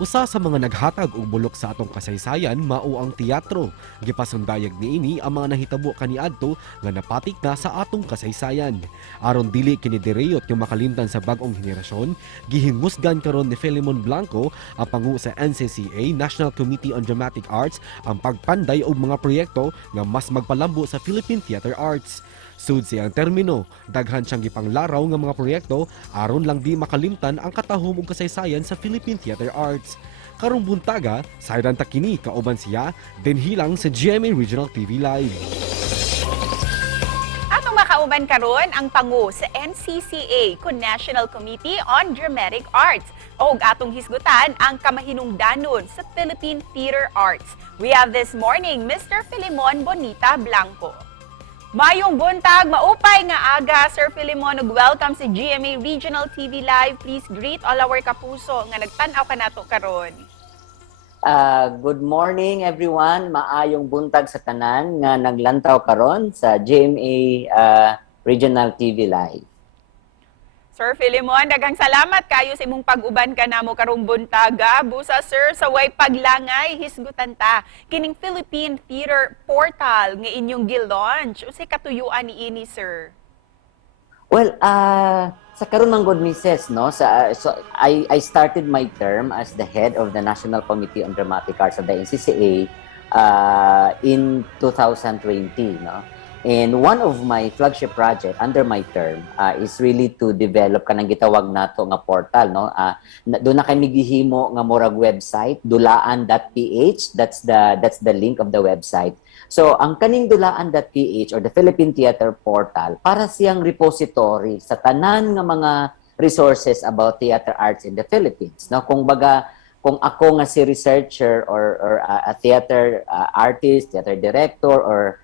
Usa sa mga naghatag og bulok sa atong kasaysayan mao ang teatro. Gipasundayag niini ang mga nahitabo kaniadto nga napatik na sa atong kasaysayan. Aron dili kini direyot nga makalimtan sa bag-ong henerasyon, gihingusgan karon ni Filemon Blanco, ang pangu sa NCCA National Committee on Dramatic Arts, ang pagpanday og mga proyekto nga mas magpalambo sa Philippine Theater Arts. Sud siyang termino, daghan siyang gipanglaraw nga mga proyekto aron lang di makalimtan ang katahom ug kasaysayan sa Philippine Theater Arts. Karong buntaga, sayran ta kini kauban siya dinhilang sa GMA Regional TV Live. Atong makauban karon ang pangu sa NCCA kun National Committee on Dramatic Arts o atong hisgutan ang kamahinungdanon sa Philippine Theater Arts. We have this morning Mr. Filemon Bonita Blanco. Mayong buntag, maupay nga aga, Sir Filemon, ug welcome sa GMA Regional TV Live. Please greet all our kapuso nga nagtan-aw ka nato karon. Good morning everyone. Maayong buntag sa tanan nga naglantaw karon sa GMA Regional TV Live. Sir Filemon, daghang salamat kayo sa imong pag-uban ka namo karong buntaga. Busa sir, sa way paglangay hisgutan ta kining Philippine Theater Portal nga inyong gi-launch. Unsay katuyuan niini, sir? Well, sa karon man good Mrs. no, so I started my term as the head of the National Committee on Dramatic Arts of the NCCA in 2020, no. And one of my flagship project under my term is really to develop kanang gitawag nato nga portal, no. Doon na kami gihimo nga murag website, dulaan.ph. That's the link of the website. So ang kaning dulaan.ph or the Philippine Theater Portal para siyang repository sa tanan nga mga resources about theater arts in the Philippines, no. Kung ako nga si researcher or a theater artist, theater director or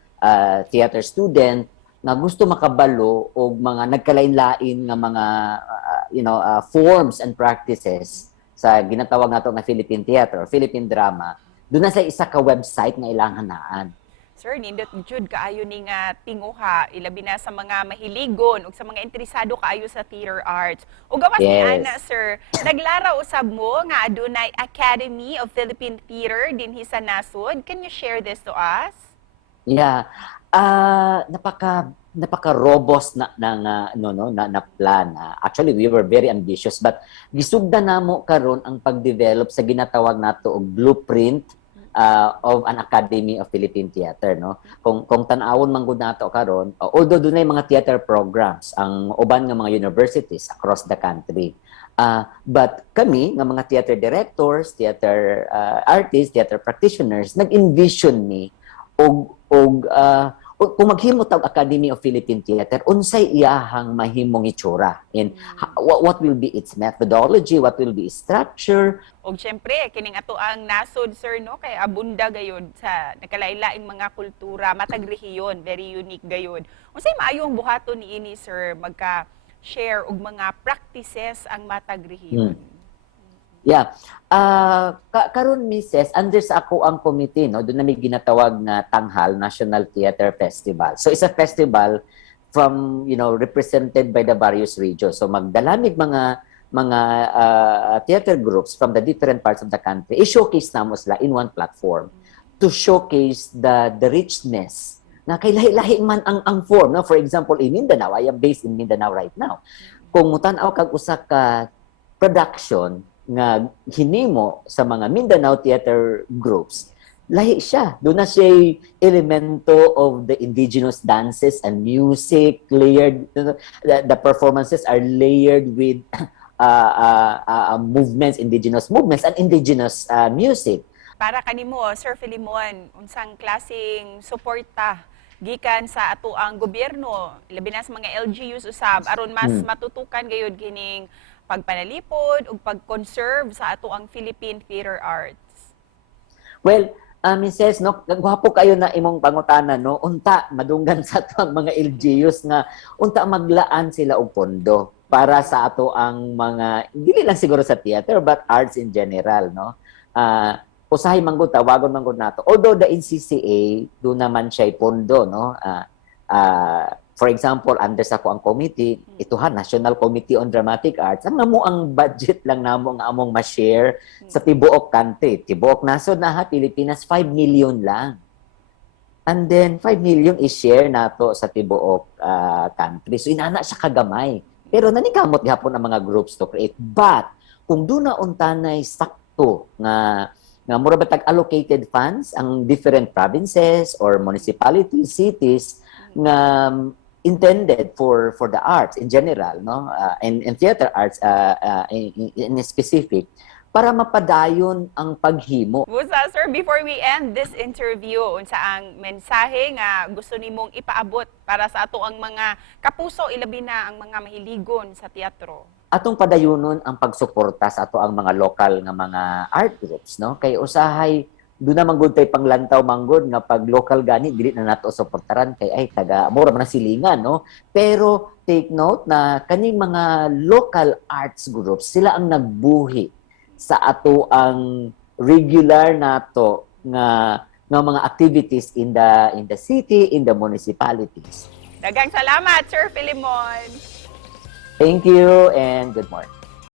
theater student na gusto makabalo og mga nagkalain-lain nga mga forms and practices sa ginatawag nato nga Philippine theater or Philippine drama, doon na sa isa ka website nga ilang hanaan. Sir, nindot jud kaayo ning tinguha, ilabi na sa mga mahiligon ug sa mga interesado kaayo sa theater arts. Ug gawas ni ana, sir, naglaraw usab mo nga adunay Academy of Philippine Theater dinhi sa nasod. Can you share this to us? Yeah. Napaka-robust na plan. Actually, we were very ambitious, but gisugdan namo karon ang pag-develop sa ginatawag nato og blueprint of an Academy of Philippine Theater, no. Kung tan-awon man gud nato karon, although dunay mga theater programs ang uban nga mga universities across the country. But kami nga mga theater directors, theater artists, theater practitioners nag-envision ni og kung maghimo tag Academy of Philippine Theater, unsay iyahang mahimong itsura, and what will be its methodology, what will be its structure. Og syempre kining ato ang nasod, sir, no, kay abunda gayud sa nakalain-laing mga kultura, matag rehiyon, very unique gayud. Unsay maayong buhaton niini, sir, magka-share og mga practices ang matag rehiyon? Yeah. Karon Mrs., under sa ako ang committee, no, doon na may ginatawag na Tanghal National Theater Festival. So it's a festival from, represented by the various regions. So magdalamig mga theater groups from the different parts of the country. I-showcase namo sila in one platform to showcase the richness na kay lahi-lahi man ang form, no. For example, in Mindanao, I am based in Mindanao right now. Kung mutan-aw kag usa ka production nga hinimo sa mga Mindanao theater groups, lahi siya. Doon na siya elemento of the indigenous dances and music, layered. The performances are layered with movements, indigenous movements and indigenous music. Para kanimo, Sir Filemon, unsang klaseng suporta gikan sa ato ang gobyerno, labi na sa mga LGUs usab aron mas matutukan gayud kining pagpanalipod ug pag-conserve sa ato ang Philippine Theater Arts? Well, Mrs., no, gwapo kayo na imong pangutana, no, unta madunggan sa ato ang mga LGUs nga unta maglaan sila og pondo para sa ato ang mga dili lang siguro sa theater but arts in general, no. Usahay man gud tawagon man gud nato. Although the NCCA do naman siya pondo, no. For example, under sa ko ang committee, ito ha, National Committee on Dramatic Arts, ang namo ang budget lang namo ang among ma-share sa tibuok country. Tibuok nasod na ha, Pilipinas, 5 million lang. And then, 5 million is share nato sa tibuok country. So, inana siya kagamay. Pero nanikamot gihapon ang mga groups to create. But, kung doon na untanay sakto nga mura ba tag-allocated funds ang different provinces or municipalities, cities nga intended for the arts in general, no, and theater arts in specific, para mapadayon ang paghimo. Busa, sir, before we end this interview, unsa ang mensahe nga gusto nimong ipaabot para sa ato ang mga kapuso, ilabi na ang mga mahiligon sa teatro? Atong padayunon ang pagsuporta sa ato ang mga lokal nga mga art groups, no, kay usahay doon naman gud tay panglantaw manggod nga pag local gani dili na nato suportaran kay ay taga mura man ang silingan, no, pero take note na kaning mga local arts groups sila ang nagbuhi sa ato ang regular nato nga mga activities in the city, in the municipalities. Daghang salamat, Sir Filimon. Thank you and good morning.